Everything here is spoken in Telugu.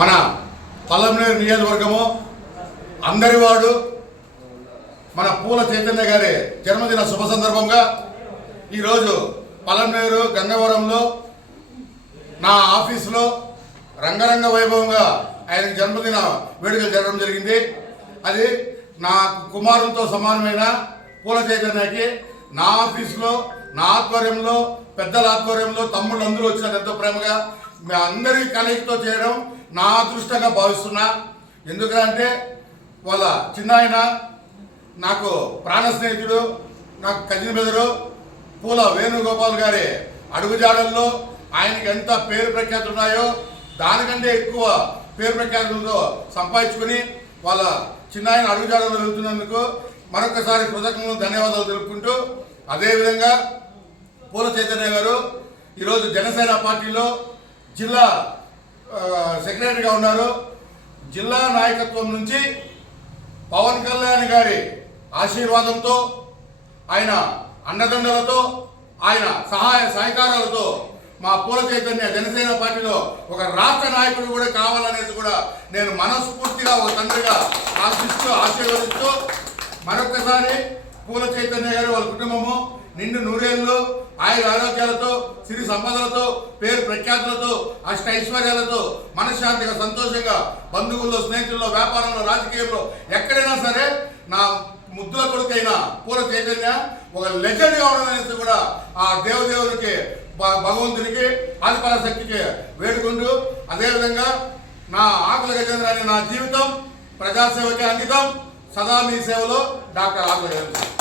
మన పల్లెమనేరు నియోజకవర్గము అందరివాడు మన పూల చైతన్య గారి జన్మదిన శుభ సందర్భంగా ఈరోజు పల్లెమనేరు గంగవరంలో నా ఆఫీసులో రంగరంగ వైభవంగా ఆయన జన్మదిన వేడుకలు జరగడం జరిగింది. అది నా కుమారులతో సమానమైన పూల చైతన్యకి నా ఆఫీసులో నా ఆధ్వర్యంలో పెద్దల ఆధ్వర్యంలో తమ్ముళ్ళు అందరూ వచ్చిన ఎంతో ప్రేమగా మీ అందరి కలయికతో చేయడం నా అదృష్టంగా భావిస్తున్నా. ఎందుకంటే వాళ్ళ చిన్న ఆయన నాకు ప్రాణ స్నేహితుడు, నాకు కజిన్ బెదరు పూల వేణుగోపాల్ గారి అడుగుజాడల్లో ఆయనకి ఎంత పేరు ప్రఖ్యాతులు ఉన్నాయో దానికంటే ఎక్కువ పేరు ప్రఖ్యాతులతో సంపాదించుకుని వాళ్ళ చిన్న ఆయన అడుగుజాడల్లో వెళ్తున్నందుకు మరొకసారి కృతజ్ఞతలు ధన్యవాదాలు తెలుపుకుంటూ, అదేవిధంగా పూల చైతన్య గారు ఈరోజు జనసేన పార్టీలో జిల్లా సెక్రటరీగా ఉన్నారు. జిల్లా నాయకత్వం నుంచి పవన్ కళ్యాణ్ గారి ఆశీర్వాదంతో, ఆయన అండదండలతో, ఆయన సహాయ సహకారాలతో మా పూల చైతన్య జనసేన పార్టీలో ఒక రాష్ట్ర నాయకుడు కూడా కావాలనేది కూడా నేను మనస్ఫూర్తిగా ఒక తండ్రిగా ఆశీర్వదిస్తూ మరొకసారి పూల చైతన్య గారు వాళ్ళ కుటుంబము నిండు నూరేళ్ళు ఆయుర ఆరోగ్యాలతో, సిరి సంపదలతో, పేరు ప్రఖ్యాతులతో, అష్ట ఐశ్వర్యాలతో మనశ్శాంతిగా సంతోషంగా బంధువుల్లో, స్నేహితుల్లో, వ్యాపారంలో, రాజకీయంలో ఎక్కడైనా సరే నా ముద్దుల కొడుకైన పూల చైతన్య ఒక లెజెండ్గా ఉండదనేసి కూడా ఆ దేవదేవునికి భగవంతునికి ఆదిపరాశక్తికి వేడుకుంటూ, అదేవిధంగా నా ఆకుల గజేంద్ర అనే నా జీవితం ప్రజాసేవకి అంకితం. సదా మీ సేవలో డాక్టర్ ఆకుల గజేంద్ర.